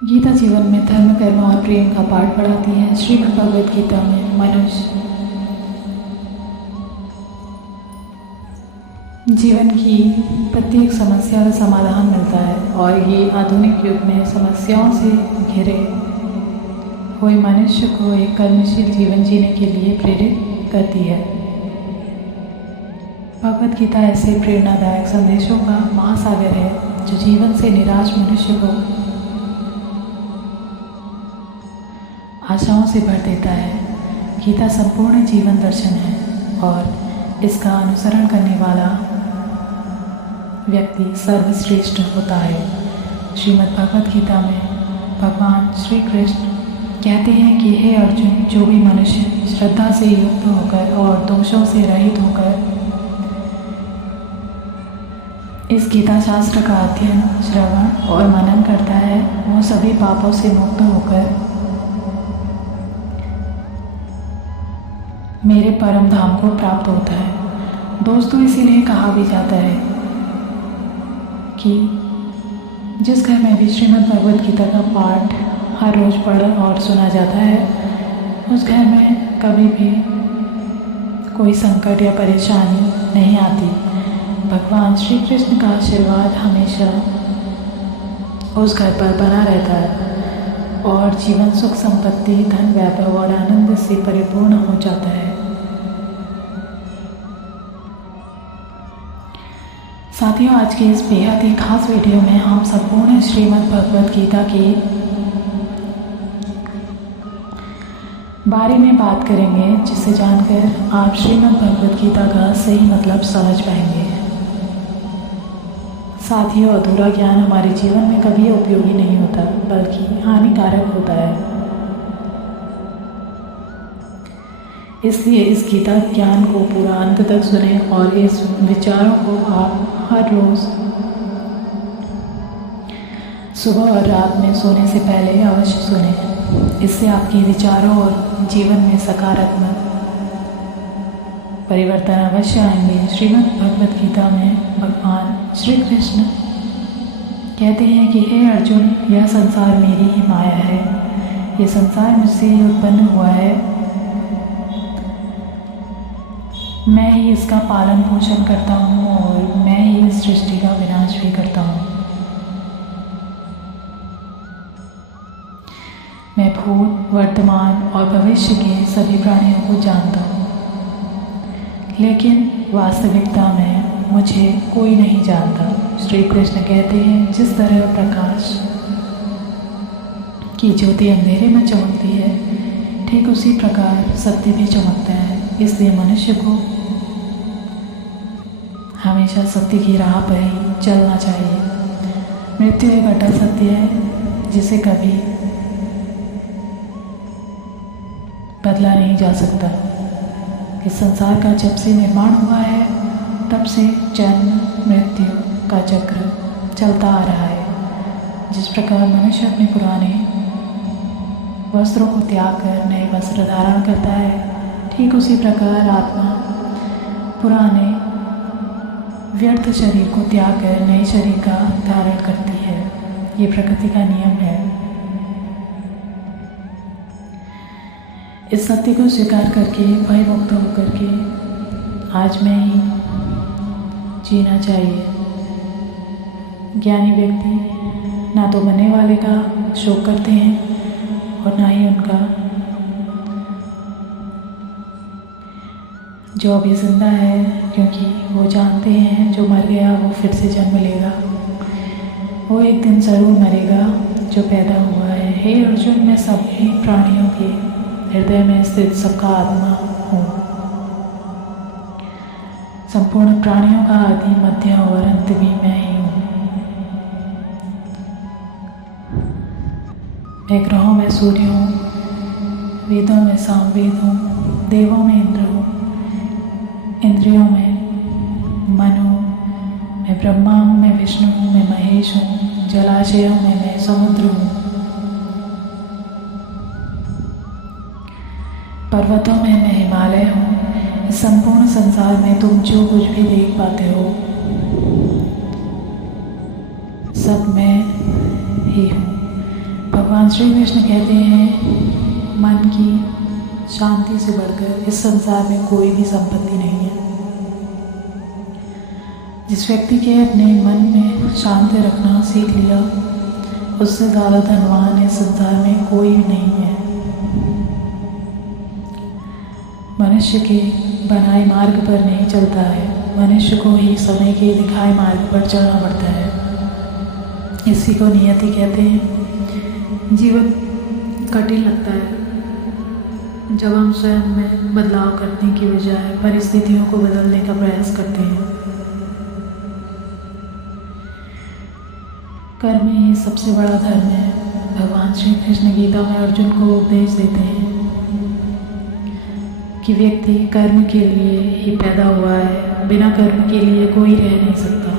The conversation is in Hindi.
गीता जीवन में धर्म, कर्म और प्रेम का पाठ पढ़ाती है। श्रीमद् भगवद गीता में मनुष्य जीवन की प्रत्येक समस्या का समाधान मिलता है और ये आधुनिक युग में समस्याओं से घिरे हुए मनुष्य को एक कर्मशील जीवन जीने के लिए प्रेरित करती है। भगवद गीता ऐसे प्रेरणादायक संदेशों का महासागर है जो जीवन से निराश मनुष्य को आशाओं से भर देता है। गीता संपूर्ण जीवन दर्शन है और इसका अनुसरण करने वाला व्यक्ति सर्वश्रेष्ठ होता है। श्रीमद् भगवद गीता में भगवान श्री कृष्ण कहते हैं कि हे अर्जुन, जो भी मनुष्य श्रद्धा से युक्त होकर और दोषों से रहित होकर इस गीता शास्त्र का अध्ययन, श्रवण और मनन करता है, वो सभी पापों से मुक्त होकर मेरे परम धाम को प्राप्त होता है। दोस्तों, इसीलिए कहा भी जाता है कि जिस घर में भी श्रीमद् भगवद गीता का पाठ हर रोज़ पढ़ और सुना जाता है, उस घर में कभी भी कोई संकट या परेशानी नहीं आती। भगवान श्री कृष्ण का आशीर्वाद हमेशा उस घर पर बना रहता है और जीवन सुख, संपत्ति, धन, वैभव और आनंद से परिपूर्ण हो जाता है। साथियों, आज की इस बेहद ही खास वीडियो में हम संपूर्ण श्रीमद् भगवद गीता के बारे में बात करेंगे, जिसे जानकर आप श्रीमद् भगवद गीता का सही मतलब समझ पाएंगे। साथियों, अधूरा ज्ञान हमारे जीवन में कभी उपयोगी नहीं होता, बल्कि हानिकारक होता है। इसलिए इस गीता ज्ञान को पूरा अंत तक सुने और इस विचारों को आप हर रोज़ सुबह और रात में सोने से पहले अवश्य सुने। इससे आपके विचारों और जीवन में सकारात्मक परिवर्तन अवश्य आएंगे। श्रीमद् भगवद गीता में भगवान श्री कृष्ण कहते हैं कि हे अर्जुन, यह संसार मेरी ही माया है। यह संसार मुझसे ही उत्पन्न हुआ है। मैं ही इसका पालन पोषण करता हूँ और मैं ही इस सृष्टि का विनाश भी करता हूँ। मैं भूत, वर्तमान और भविष्य के सभी प्राणियों को जानता हूँ, लेकिन वास्तविकता में मुझे कोई नहीं जानता। श्री कृष्ण कहते हैं, जिस तरह प्रकाश की ज्योति अंधेरे में चमकती है, ठीक उसी प्रकार सत्य भी चमकता है। इसलिए मनुष्य को हमेशा सत्य की राह पर ही चलना चाहिए। मृत्यु एक अटल सत्य है जिसे कभी बदला नहीं जा सकता। इस संसार का जब से निर्माण हुआ है, तब से जन्म मृत्यु का चक्र चलता आ रहा है। जिस प्रकार मनुष्य अपने पुराने वस्त्रों को त्याग कर नए वस्त्र धारण करता है, ठीक उसी प्रकार आत्मा पुराने व्यर्थ शरीर को त्याग कर नए शरीर का धारण करती है। ये प्रकृति का नियम है। इस सत्य को स्वीकार करके, भय मुक्त होकर के आज में ही जीना चाहिए। ज्ञानी व्यक्ति ना तो मरने वाले का शोक करते हैं और ना ही उनका जो अभी जिंदा है, क्योंकि वो जानते हैं जो मर गया वो फिर से जन्म लेगा। वो एक दिन ज़रूर मरेगा जो पैदा हुआ है। हे अर्जुन, मैं सभी प्राणियों के हृदय में स्थित सबका आत्मा हूँ। संपूर्ण प्राणियों का आदि, मध्य और अंत भी मैं ही हूँ। मैं ग्रहों में सूर्य हूँ, वेदों में सामवेद हूँ, देवों में इंद्र हूँ, इंद्रियों में मन हूँ, मैं ब्रह्मा हूँ, मैं विष्णु हूँ, मैं महेश हूँ, जलाशयों में मैं समुद्र हूँ, पर्वतों में मैं हिमालय हूँ। इस संपूर्ण संसार में तुम जो कुछ भी देख पाते हो, सब मैं ही हूँ। भगवान श्री कृष्ण कहते हैं मन की शांति से बढ़कर इस संसार में कोई भी संपत्ति नहीं है। जिस व्यक्ति के अपने मन में शांति रखना सीख लिया उससे ज़्यादा धनवान इस संसार में कोई नहीं है। मनुष्य के बनाए मार्ग पर नहीं चलता है, मनुष्य को ही समय के दिखाए मार्ग पर चलना पड़ता है। इसी को नियति कहते हैं। जीवन कठिन लगता है जब हम स्वयं में बदलाव करने की बजाय परिस्थितियों को बदलने का प्रयास करते हैं। कर्म ही सबसे बड़ा धर्म है। भगवान श्री कृष्ण गीता में अर्जुन को उपदेश देते हैं कि व्यक्ति कर्म के लिए ही पैदा हुआ है, बिना कर्म के लिए कोई रह नहीं सकता।